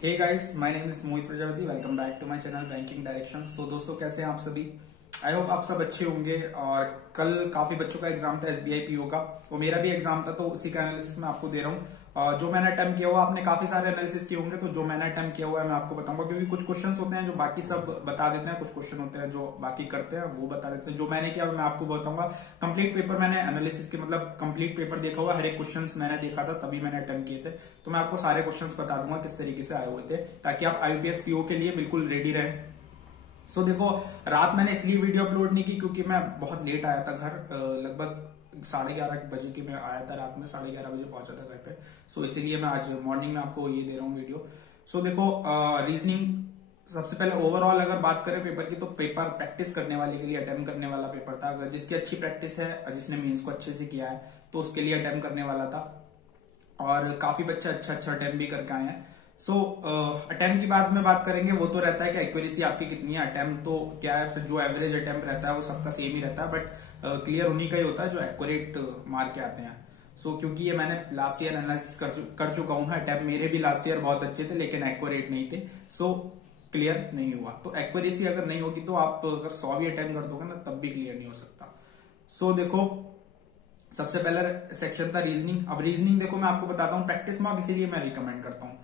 Hey guys, my name is Mohit Prajapati. Welcome back to my channel banking direction. So दोस्तों, कैसे हैं आप सभी? आई होप आप सब अच्छे होंगे। और कल काफी बच्चों का एग्जाम था एसबीआई पीओ का, वो मेरा भी एग्जाम था, तो उसी का एनालिसिस मैं आपको दे रहा हूँ। जो मैंने अटेम्प्ट किया हुआ, आपने काफी सारे एनालिसिस किए होंगे, तो जो मैंने अटेम्प्ट किया हुआ है मैं आपको बताऊंगा, क्योंकि कुछ क्वेश्चंस होते हैं जो बाकी सब बता देते हैं, कुछ क्वेश्चन होते हैं जो बाकी करते हैं वो बता देते हैं। जो मैंने किया मैं आपको बताऊंगा। कंप्लीट पेपर मैंने एनालिसिस के मतलब कंप्लीट पेपर देखा हुआ, हर एक क्वेश्चन मैंने देखा था, तभी मैंने अटेम्प्ट किए थे। तो मैं आपको सारे क्वेश्चन बता दूंगा किस तरीके से आए हुए थे, ताकि आप आईपीएस पीओ के लिए बिल्कुल रेडी रहे। सो देखो, रात मैंने इसलिए वीडियो अपलोड नहीं की क्योंकि मैं बहुत लेट आया था घर। लगभग 11:30 बजे की मैं आया था, रात में 11:30 बजे पहुंचा था घर पे। सो इसीलिए मैं आज मॉर्निंग में आपको ये दे रहा हूँ वीडियो। सो देखो, रीजनिंग सबसे पहले ओवरऑल अगर बात करें पेपर की, तो पेपर प्रैक्टिस करने वाले के लिए अटेम्प्ट करने वाला पेपर था। अगर जिसकी अच्छी प्रैक्टिस है, जिसने मेंस को अच्छे से किया है, तो उसके लिए अटेम्प्ट करने वाला था। और काफी बच्चे अच्छा अटेम्प्ट भी करके आए हैं। सो अटेम्प्ट की बात में बात करेंगे, वो तो रहता है कि एक्यूरेसी आपकी कितनी है। अटेम्प्ट तो क्या है, फिर जो एवरेज अटेम्प्ट रहता है वो सबका सेम ही रहता है, बट क्लियर उन्हीं का ही होता है जो एक्यूरेट मार्क के आते हैं। सो क्योंकि ये मैंने लास्ट ईयर एनालिसिस कर चुका हूं। अटेम्प्ट मेरे भी लास्ट ईयर बहुत अच्छे थे, लेकिन एक्यूरेट नहीं थे। सो क्लियर नहीं हुआ। तो एक्यूरेसी अगर नहीं होगी तो आप अगर 100 भी अटेम्प्ट कर दोगे ना, तब भी क्लियर नहीं हो सकता। सो देखो, सबसे पहला सेक्शन था रीजनिंग। अब रीजनिंग देखो, मैं आपको बताता हूँ प्रैक्टिस मॉक इसीलिए मैं रिकमेंड करता हूँ।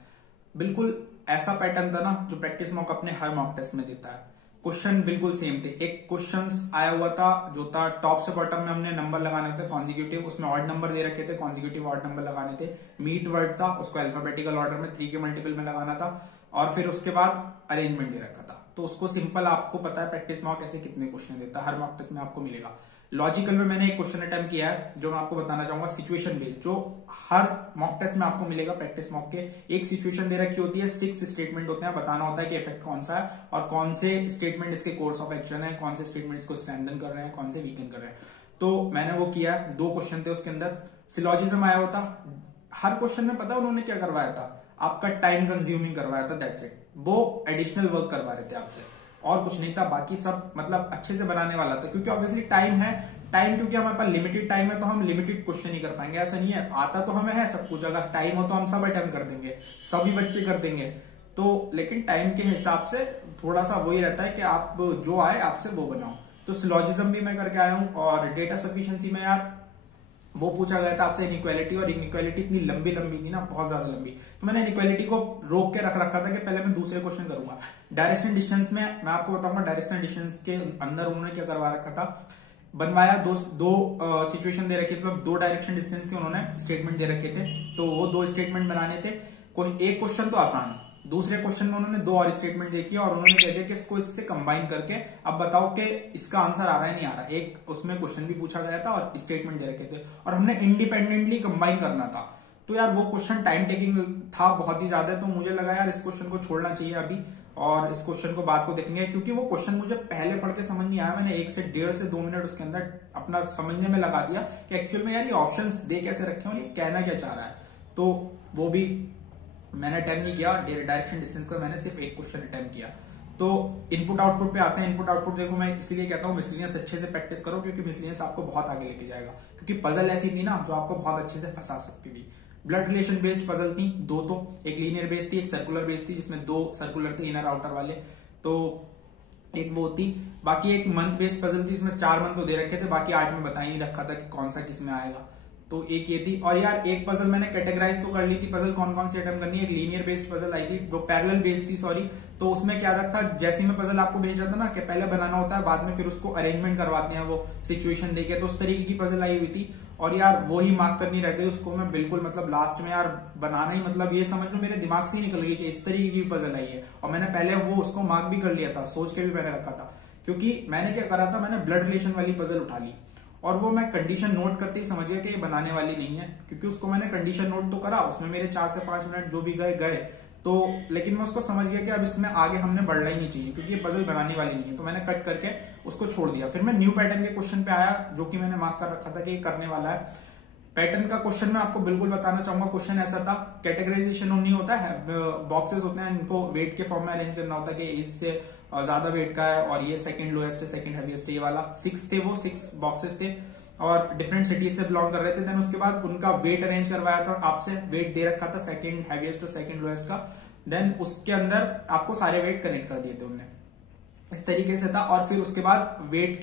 बिल्कुल ऐसा पैटर्न था ना जो प्रैक्टिस मॉक अपने हर मॉक टेस्ट में देता है। क्वेश्चन बिल्कुल सेम थे। एक क्वेश्चन आया हुआ था जो था टॉप से बॉटम में हमने नंबर लगाने थे कॉन्जिक्यूटिव, उसमें ऑड नंबर दे रखे थे, कॉन्जिक्यूटिव ऑड नंबर लगाने थे। मीट वर्ड था, उसको अल्फाबेटिकल ऑर्डर में 3 के मल्टीपल में लगाना था, और फिर उसके बाद अरेंजमेंट दे रखा था। तो उसको सिंपल, आपको पता है प्रैक्टिस मॉक ऐसे कितने क्वेश्चन देता है, हर मॉक टेस्ट में आपको मिलेगा। लॉजिकल में मैंने एक क्वेश्चन अटेम्प्ट किया है जो मैं आपको बताना चाहूंगा, सिचुएशन बेस्ड, जो हर मॉक टेस्ट में आपको मिलेगा। प्रैक्टिस मॉक के एक सिचुएशन दे रखी होती है, 6 स्टेटमेंट होते हैं, बताना होता है कि इफेक्ट कौन सा है और कौन से स्टेटमेंट इसके कोर्स ऑफ एक्शन है, कौन से स्टेटमेंट इसको स्ट्रेंथन कर रहे हैं, कौन से वीकन कर रहे हैं। तो मैंने वो किया, 2 क्वेश्चन थे उसके अंदर। सिलॉजिज्म आया होता, हर क्वेश्चन में पता उन्होंने क्या करवाया था, आपका टाइम कंज्यूमिंग करवाया था, दैट्स इट। वो एडिशनल वर्क करवा रहे थे आपसे, और कुछ नहीं था। बाकी सब मतलब अच्छे से बनाने वाला था, क्योंकि ऑब्वियसली टाइम है। टाइम क्योंकि हमारे पास लिमिटेड टाइम है, तो हम लिमिटेड क्वेश्चन ही कर पाएंगे। ऐसा नहीं है, आता तो हमें है सब कुछ। अगर टाइम हो तो हम सब अटेम्प्ट कर देंगे, सभी बच्चे कर देंगे। तो लेकिन टाइम के हिसाब से थोड़ा सा वही रहता है कि आप जो आए आपसे वो बनाओ। तो सिलॉजिज्म भी मैं करके आया हूं। और डेटा सफिशिएंसी में यार वो पूछा गया था आपसे इनइक्वालिटी, और इनइक्वालिटी इतनी लंबी थी ना, बहुत ज्यादा लंबी। तो मैंने इनइक्वालिटी को रोक के रख रखा था कि पहले मैं दूसरे क्वेश्चन करूंगा। डायरेक्शन डिस्टेंस में मैं आपको बताऊंगा, डायरेक्शन डिस्टेंस के अंदर उन्होंने क्या करवा रखा था, बनवाया। दो सिचुएशन दे रखे थे, मतलब 2 डायरेक्शन डिस्टेंस के उन्होंने स्टेटमेंट दे रखे थे। तो वो 2 स्टेटमेंट बनाने थे। एक क्वेश्चन तो आसान, दूसरे क्वेश्चन में उन्होंने 2 और स्टेटमेंट देखी, और उन्होंने कह दिया कि इसको इससे कंबाइन करके अब बताओ कि इसका आंसर आ रहा है नहीं आ रहा। एक उसमें क्वेश्चन भी पूछा गया था और स्टेटमेंट दे रखे थे, और हमने इंडिपेंडेंटली कंबाइन करना था। तो यार वो क्वेश्चन टाइम टेकिंग था बहुत ही ज्यादा। तो मुझे लगा यार इस क्वेश्चन को छोड़ना चाहिए अभी, और इस क्वेश्चन को बाद को देखेंगे, क्योंकि वो क्वेश्चन मुझे पहले पढ़ के समझ नहीं आया। मैंने 1 से 1.5 से 2 मिनट उसके अंदर अपना समझने में लगा दिया कि एक्चुअल में यार ये ऑप्शंस दे कैसे रखे हैं और ये कहना क्या चाह रहा है। तो वो भी मैंने अटेम्प्ट नहीं किया। डायरेक्शन डिस्टेंस का मैंने सिर्फ एक क्वेश्चन अटेम्प्ट किया। तो इनपुट आउटपुट पे आते हैं। इनपुट आउटपुट देखो, मैं इसलिए कहता हूँ मिसलिनियस अच्छे से प्रैक्टिस करो, क्योंकि मिसलिनियस आपको बहुत आगे लेके जाएगा। क्योंकि पजल ऐसी थी ना जो आपको बहुत अच्छे से फंसा सकती थी। ब्लड रिलेशन बेस्ड पजल थी 2, तो एक लीनियर बेस्ड थी, एक सर्कुलर बेस्ड थी, जिसमें 2 सर्कुलर थे, इनर आउटर वाले। तो एक वो थी। बाकी एक मंथ बेस्ड पजल थी, इसमें 4 मंथ तो दे रखे थे, बाकी 8 में बता ही नहीं रखा था कि कौन सा किस में आएगा। तो एक ये थी। और यार एक पजल मैंने कैटेगराइज तो कर ली थी, पजल कौन कौन सी अटेम्प्ट करनी है। एक लीनियर बेस्ड पजल आई थी, वो पैरेलल बेस्ड थी, सॉरी। तो उसमें क्या था, जैसे मैं पजल आपको भेज रहा था ना कि पहले बनाना होता है, बाद में फिर उसको अरेंजमेंट करवाते हैं वो सिचुएशन देके। तो उस तरीके की पजल आई हुई थी, और यार वो ही मार्क करनी रह गई। उसको मैं बिल्कुल मतलब लास्ट में यार बनाना ही, मतलब ये समझ लो मेरे दिमाग से ही निकल गई कि इस तरीके की पजल आई है। और मैंने पहले वो उसको मार्क भी कर लिया था, सोच के भी मैंने रखा था। क्योंकि मैंने क्या करा था, मैंने ब्लड रिलेशन वाली पजल उठा ली, और वो मैं कंडीशन नोट करते ही समझ गया कि ये बनाने वाली नहीं है। क्योंकि उसको मैंने कंडीशन नोट तो करा, उसमें मेरे 4 से 5 मिनट जो भी गए तो, लेकिन मैं उसको समझ गया कि अब इसमें आगे हमने बढ़ना ही नहीं चाहिए, क्योंकि ये पजल बनाने वाली नहीं है। तो मैंने कट करके उसको छोड़ दिया। फिर मैं न्यू पैटर्न के क्वेश्चन पे आया, जो कि मैंने मार्क कर रखा था कि ये करने वाला है। पैटर्न का क्वेश्चन मैं आपको बिल्कुल बताना चाहूंगा। क्वेश्चन ऐसा था, कैटेगराइजेशन नहीं होता है, बॉक्सेस होते हैं, इनको वेट के फॉर्म में अरेंज करना होता है कि इससे ज्यादा वेट का है, और ये सेकंड लोएस्ट है, सेकंड हैवीएस्ट है, ये वाला 6 थे, वो 6 बॉक्सेस थे, और डिफरेंट सिटीज से बिलोंग कर रहे थे। देन उसके बाद उनका वेट अरेंज करवाया था आपसे, वेट दे रखा था सेकंड हैवीएस्ट और सेकंड लोएस्ट का। देन उसके अंदर आपको सारे वेट कनेक्ट कर दिए थे उनने, इस तरीके से था। और फिर उसके बाद वेट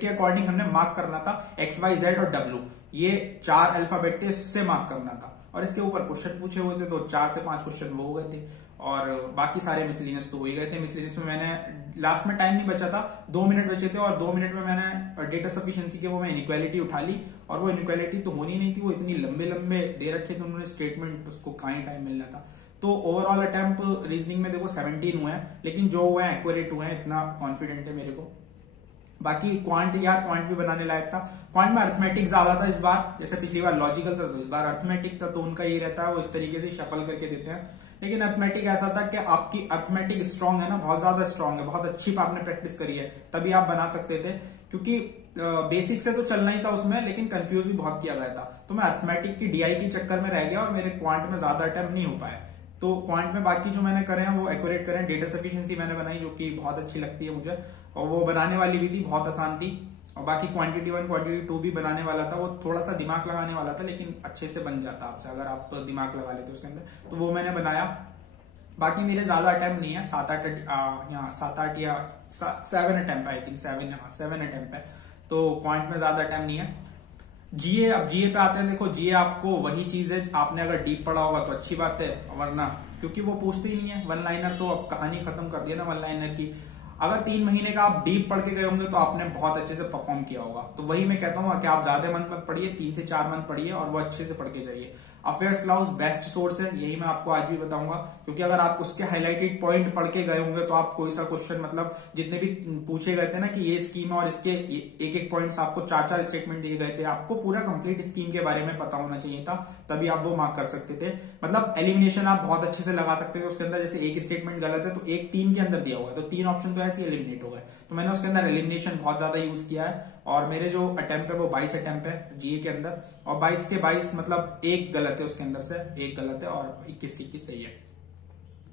के अकॉर्डिंग हमने मार्क करना था एक्स वाई जेड और डब्ल्यू, ये 4 अल्फाबेट थे, इससे मार्क करना था। और इसके ऊपर क्वेश्चन पूछे हुए थे, तो 4 से 5 क्वेश्चन वो हो गए थे और बाकी सारे मिसलिनियस तो हो ही गए थे। मिसलिनियस में मैंने लास्ट में टाइम नहीं बचा था, 2 मिनट बचे थे और 2 मिनट में मैंने डेटा सफिशिएंसी के वो मैं इनइक्वालिटी उठा ली। और वो इनइक्वालिटी तो होनी नहीं थी, वो इतनी लंबे लंबे दे रखे थे उन्होंने स्टेटमेंट, उसको कहाँ ही टाइम मिलना था। तो ओवरऑल अटेम्प्ट रीजनिंग में देखो 17 हुए हैं, लेकिन जो हुए हैं एक्यूरेट हुए हैं, इतना कॉन्फिडेंट है मेरे को। बाकी क्वांट यार, क्वांट भी बनाने लायक था। क्वांट में अर्थमेटिक ज्यादा था इस बार, जैसे पिछली बार लॉजिकल था तो इस बार अर्थमेटिक था, तो उनका ये रहता है वो इस तरीके से शफल करके देते हैं। लेकिन अर्थमेटिक ऐसा था कि आपकी अर्थमेटिक स्ट्रांग है ना, बहुत ज्यादा स्ट्रांग है, बहुत अच्छी आपने प्रैक्टिस करी है, तभी आप बना सकते थे। क्योंकि बेसिक से तो चलना ही था उसमें, लेकिन कंफ्यूज भी बहुत किया गया था। तो मैं अर्थमेटिक की डीआई के चक्कर में रह गया और मेरे क्वांट में ज्यादा अटेम्प्ट नहीं हो पाए। तो क्वांट में बाकी जो मैंने करे हैं वो एक्यूरेट करे हैं। डेटा सफिशिएंसी मैंने बनाई जो कि बहुत अच्छी लगती है मुझे, और वो बनाने वाली भी थी, बहुत आसान थी। और बाकी क्वांटिटी 1 क्वांटिटी 2 भी बनाने वाला था, वो थोड़ा सा दिमाग लगाने वाला था, लेकिन अच्छे से बन जाता आपसे अगर आप दिमाग लगा लेते उसके अंदर, तो वो मैंने बनाया। बाकी मेरे ज्यादा अटेम्प्ट नहीं है, 7-8 या 7 अटेम्प्ट, आई थिंक 7 अटेम्प्ट है, तो क्वांट में ज्यादा अटेम्प्ट नहीं है। जीए, अब जीए पे आते हैं। देखो जीए आपको वही चीज है, आपने अगर डीप पढ़ा होगा तो अच्छी बात है, वरना क्योंकि वो पूछते ही नहीं है। वन लाइनर तो अब कहानी खत्म कर दिया ना वन लाइनर की। अगर 3 महीने का आप डीप पढ़ के गए होंगे तो आपने बहुत अच्छे से परफॉर्म किया होगा। तो वही मैं कहता हूँ कि आप ज्यादा मंथ मत पढ़िए, 3 से 4 मंथ पढ़िए और वो अच्छे से पढ़ के जाइए। अफेयर्स क्लाउज बेस्ट सोर्स है, यही मैं आपको आज भी बताऊंगा, क्योंकि अगर आप उसके हाईलाइटेड पॉइंट पढ़ के गए होंगे तो आप कोई सा क्वेश्चन, मतलब जितने भी पूछे गए थे ना कि ये स्कीम है और इसके एक एक पॉइंट्स आपको 4-4 स्टेटमेंट दिए गए थे, आपको पूरा कंप्लीट स्कीम के बारे में पता होना चाहिए था, तभी आप वो मार्क कर सकते थे। मतलब एलिमिनेशन आप बहुत अच्छे से लगा सकते थे उसके अंदर। जैसे एक स्टेटमेंट गलत है तो एक 3 के अंदर दिया हुआ है, तो 3 ऑप्शन तो ऐसे ही एलिमिनेट हो गए। तो मैंने उसके अंदर एलिमिनेशन बहुत ज्यादा यूज किया है, और मेरे जो अटेम्प्ट है वो 22 अटेम्प्ट है जीए के अंदर, और 22 के 22 मतलब एक गलत है उसके अंदर से, एक गलत है और 21 के 21 सही है।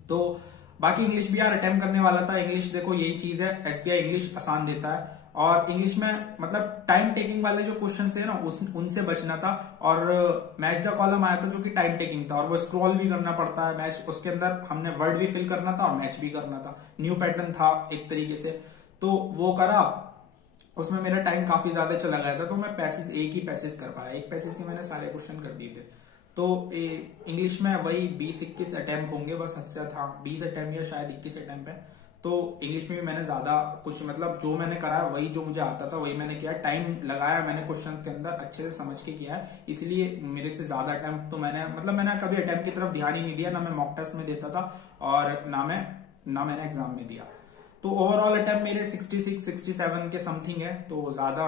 तो बाकी इंग्लिश भी यार अटेम्प्ट करने वाला था। इंग्लिश देखो यही चीज है, एसबीआई इंग्लिश आसान देता है, और इंग्लिश में मतलब टाइम टेकिंग वाले जो क्वेश्चन है ना उनसे बचना था। और मैच द कॉलम आया था जो कि टाइम टेकिंग था, और वो स्क्रॉल भी करना पड़ता है मैच, उसके अंदर हमने वर्ड भी फिल करना था और मैच भी करना था। न्यू पैटर्न था एक तरीके से, तो वो करा, उसमें मेरा टाइम काफी ज्यादा चला गया था। तो मैं पैसेज एक ही पैसेज कर पाया, एक पैसेज के मैंने सारे क्वेश्चन कर दिए थे। तो इंग्लिश में वही 20-21 अटेम्प्ट होंगे बस, हद से था 20 अटेम्प्ट या शायद 21 अटेम्प्ट है। तो इंग्लिश में भी मैंने ज्यादा कुछ, मतलब जो मैंने करा वही जो मुझे आता था वही मैंने किया। टाइम लगाया मैंने क्वेश्चन के अंदर, अच्छे से समझ के किया है, इसलिए मेरे से ज्यादा अटेम्प्ट तो मैंने कभी अटेम्प्ट की तरफ ध्यान ही नहीं दिया, ना मैं मॉक टेस्ट में देता था और ना मैंने एग्जाम में दिया। तो ओवरऑल अटेम्प्ट मेरे 66-67 के समथिंग है, तो ज्यादा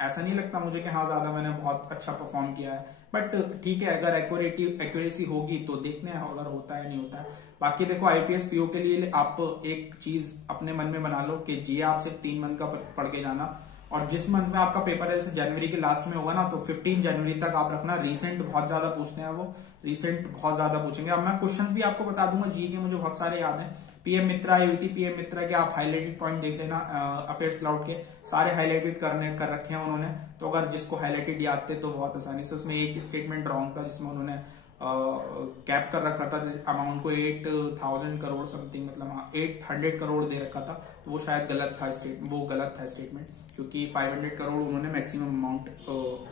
ऐसा नहीं लगता मुझे कि हाँ ज्यादा मैंने बहुत अच्छा परफॉर्म किया है। बट ठीक है, अगर एक्यूरेसी होगी तो देखते हैं अगर होता है नहीं होता है। बाकी देखो आईपीएस पीओ के लिए आप एक चीज अपने मन में बना लो कि जीए आप सिर्फ 3 मंथ का पढ़ के जाना, और जिस मंथ में आपका पेपर है, जैसे जनवरी के लास्ट में होगा ना, तो 15 जनवरी तक आप रखना। रीसेंट बहुत ज्यादा पूछते हैं वो, रीसेंट बहुत ज्यादा पूछेंगे। अब मैं क्वेश्चंस भी आपको बता दूंगा जी के, मुझे बहुत सारे याद हैं। पीएम मित्रा आई हुई थी, पीएम मित्रा के आप हाईलाइटेड पॉइंट देख लेना, अफेयर्स क्लाउड के सारे हाईलाइटेड कर रखे हैं उन्होंने। तो अगर जिसको हाईलाइटेड याद थे तो बहुत आसानी से, उसमें एक स्टेटमेंट रॉन्ग था जिसमें उन्होंने कैप कर रखा था अमाउंट को 8,000 करोड़ समथिंग, मतलब 800 करोड़ दे रखा था, तो वो शायद गलत था स्टेटमेंट, क्योंकि 500 करोड़ उन्होंने मैक्सिमम अमाउंट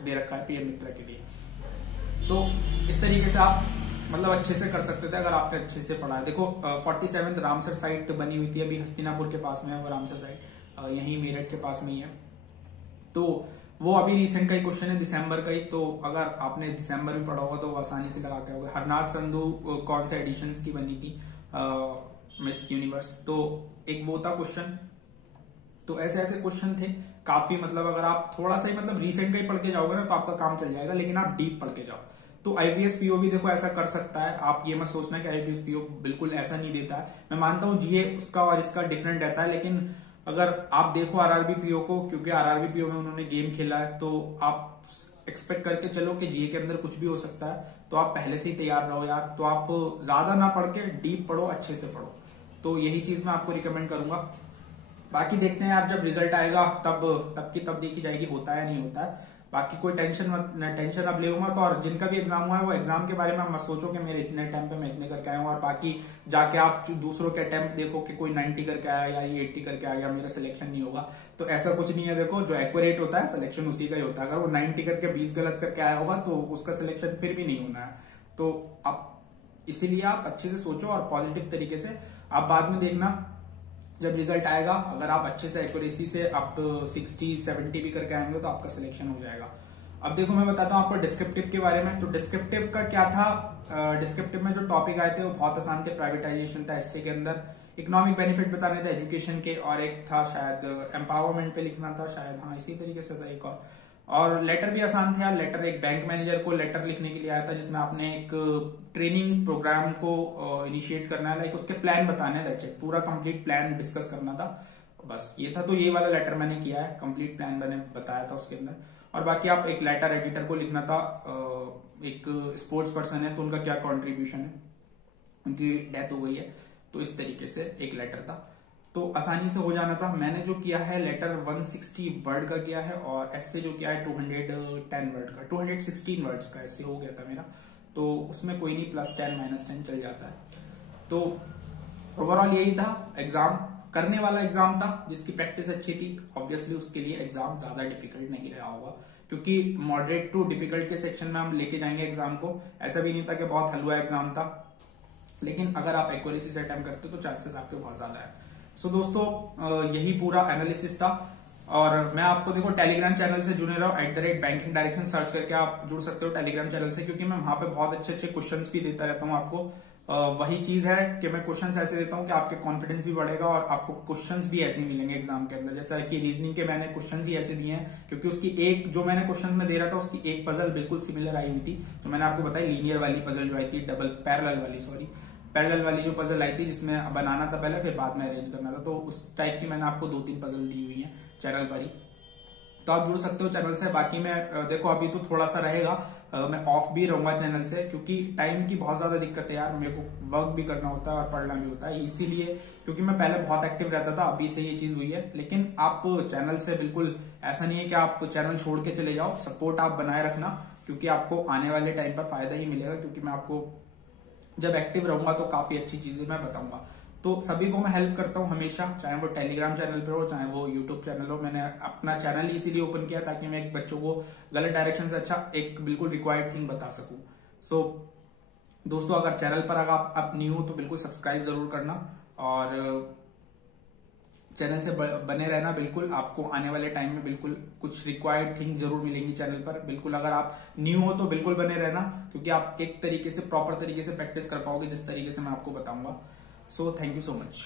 दे रखा है पीएम मित्रा के लिए। तो इस तरीके से आप मतलब अच्छे से कर सकते थे अगर आपने अच्छे से पढ़ा है। देखो 47th रामसर साइट बनी हुई थी, अभी हस्तिनापुर के पास में है वो रामसर साइट, यही मेरठ के पास में ही है। तो वो अभी रिसेंट का ही क्वेश्चन है, दिसंबर का ही। तो अगर आपने दिसंबर में पढ़ा होगा तो वो आसानी से लगा के होगा। हरनाथ संधू कौन से एडिशन की बनी थी मिस यूनिवर्स, तो एक वो था क्वेश्चन। तो ऐसे ऐसे क्वेश्चन थे काफी, मतलब अगर आप थोड़ा सा ही मतलब रिसेंट का ही पढ़ के जाओगे ना तो आपका काम चल जाएगा, लेकिन आप डीप पढ़ के जाओ। तो आईपीएस पीओ भी देखो ऐसा कर सकता है, आप ये मत सोचना कि आईपीएस पीओ बिल्कुल ऐसा नहीं देता है। मैं मानता हूँ जीए उसका और इसका डिफरेंट रहता है, लेकिन अगर आप देखो आरआरबी पीओ को, क्योंकि आरआरबी पीओ में उन्होंने गेम खेला है, तो आप एक्सपेक्ट करके चलो कि जीए के अंदर कुछ भी हो सकता है, तो आप पहले से ही तैयार रहो यार। तो आप ज्यादा ना पढ़ के डीप पढ़ो, अच्छे से पढ़ो। तो यही चीज मैं आपको रिकमेंड करूंगा। बाकी देखते हैं यार, जब रिजल्ट आएगा तब की तब देखी जाएगी होता है नहीं होता है। बाकी कोई टेंशन अब ले मत। और जिनका भी एग्जाम हुआ है वो एग्जाम के बारे में मत सोचो कि मेरे इतने टाइम पे मैं इतने करके आया हूँ, और बाकी जाके आप दूसरों के अटेम्प्ट देखो कि कोई 90 करके आया या ये 80 करके आ गया, मेरा सिलेक्शन नहीं होगा। तो ऐसा कुछ नहीं है। देखो जो एक्यूरेट होता है सिलेक्शन उसी का ही होता है। अगर वो 90 करके 20 गलत करके आया होगा तो उसका सिलेक्शन फिर भी नहीं होना है। तो आप इसीलिए आप अच्छे से सोचो और पॉजिटिव तरीके से आप बाद में देखना जब रिजल्ट आएगा, अगर आप अच्छे से एक्यूरेसी से आप 60-70 भी करके आएंगे तो आपका सिलेक्शन हो जाएगा। अब देखो मैं बताता हूँ आपको डिस्क्रिप्टिव के बारे में। तो डिस्क्रिप्टिव का क्या था, डिस्क्रिप्टिव में जो टॉपिक आए थे वो बहुत आसान थे। प्राइवेटाइजेशन था, एसए के अंदर इकोनॉमिक बेनिफिट बताने थे एजुकेशन के, और एक था शायद एम्पावरमेंट पे लिखना था शायद, हाँ इसी तरीके से था एक और लेटर भी आसान थे यार। लेटर एक बैंक मैनेजर को लेटर लिखने के लिए आया था जिसमें आपने एक ट्रेनिंग प्रोग्राम को इनिशिएट करना है, लाइक उसके प्लान बताने थे, पूरा कंप्लीट प्लान डिस्कस करना था, बस ये था। तो ये वाला लेटर मैंने किया है, कंप्लीट प्लान मैंने बताया था उसके अंदर। और बाकी आप एक लेटर एडिटर को लिखना था, एक स्पोर्ट्स पर्सन है तो उनका क्या कॉन्ट्रीब्यूशन है, उनकी डेथ हो गई है, तो इस तरीके से एक लेटर था। तो आसानी से हो जाना था। मैंने जो किया है लेटर 160 वर्ड का किया है, और एसे जो किया है 210 वर्ड का, 216 वर्ड्स का ऐसे हो गया था मेरा। तो उसमें कोई नहीं, +10 -10 चल जाता है। तो ओवरऑल यही था। एग्जाम करने वाला एग्जाम था, जिसकी प्रैक्टिस अच्छी थी ऑब्वियसली उसके लिए एग्जाम ज्यादा डिफिकल्ट नहीं रहा होगा, क्योंकि मॉडरेट टू डिफिकल्ट के सेक्शन में हम लेके जाएंगे एग्जाम को। ऐसा भी नहीं था कि बहुत हलवा एग्जाम था, लेकिन अगर आप एक्यूरेसी से अटेम्प्ट करते हो तो चांसेस आपके बहुत ज्यादा है। सो दोस्तों यही पूरा एनालिसिस था। और मैं आपको देखो टेलीग्राम चैनल से जुड़े रहो, @बैंकिंग डायरेक्शन सर्च करके आप जुड़ सकते हो टेलीग्राम चैनल से, क्योंकि मैं वहां पे बहुत अच्छे अच्छे क्वेश्चंस भी देता रहता हूँ आपको। वही चीज है कि मैं क्वेश्चंस ऐसे देता हूँ कि आपके कॉन्फिडेंस भी बढ़ेगा और आपको क्वेश्चंस भी ऐसे मिलेंगे एग्जाम के अंदर। जैसा कि रीजनिंग के मैंने क्वेश्चंस ही ऐसे दिए हैं, क्योंकि उसकी एक जो मैंने क्वेश्चन में दे रहा था उसकी एक पजल बिल्कुल सिमिलर आई हुई थी, जो मैंने आपको बताई लीनियर वाली पजल जो आई थी, पैरेलल वाली जो पजल आई थी, जिसमें बनाना था पहले फिर बाद में अरेंज करना था। तो उस टाइप की मैंने आपको 2-3 पजल दी हुई है चैनल पर ही, तो आप जुड़ सकते हो चैनल से। बाकी मैं देखो अभी तो थोड़ा सा रहेगा, मैं ऑफ भी रहूंगा चैनल से, क्योंकि टाइम की बहुत ज्यादा दिक्कत है यार, मेरे को वर्क भी करना होता है और पढ़ना भी होता है, इसीलिए। क्योंकि मैं पहले बहुत एक्टिव रहता था, अभी से ये चीज हुई है। लेकिन आप चैनल से बिल्कुल ऐसा नहीं है कि आप चैनल छोड़ के चले जाओ, सपोर्ट आप बनाए रखना, क्योंकि आपको आने वाले टाइम पर फायदा ही मिलेगा। क्योंकि मैं आपको जब एक्टिव रहूंगा तो काफी अच्छी चीजें मैं बताऊंगा। तो सभी को मैं हेल्प करता हूं हमेशा, चाहे वो टेलीग्राम चैनल पे हो चाहे वो यूट्यूब चैनल हो। मैंने अपना चैनल ही इसीलिए ओपन किया ताकि मैं एक बच्चों को गलत डायरेक्शन से अच्छा एक बिल्कुल रिक्वायर्ड थिंग बता सकूं। सो दोस्तों अगर चैनल पर अगर आप न्यू हो तो बिल्कुल सब्सक्राइब जरूर करना, और चैनल से बने रहना। बिल्कुल आपको आने वाले टाइम में बिल्कुल कुछ रिक्वायर्ड थिंग जरूर मिलेंगी चैनल पर। बिल्कुल अगर आप न्यू हो तो बिल्कुल बने रहना, क्योंकि आप एक तरीके से प्रॉपर तरीके से प्रैक्टिस कर पाओगे जिस तरीके से मैं आपको बताऊंगा। So thank you so much.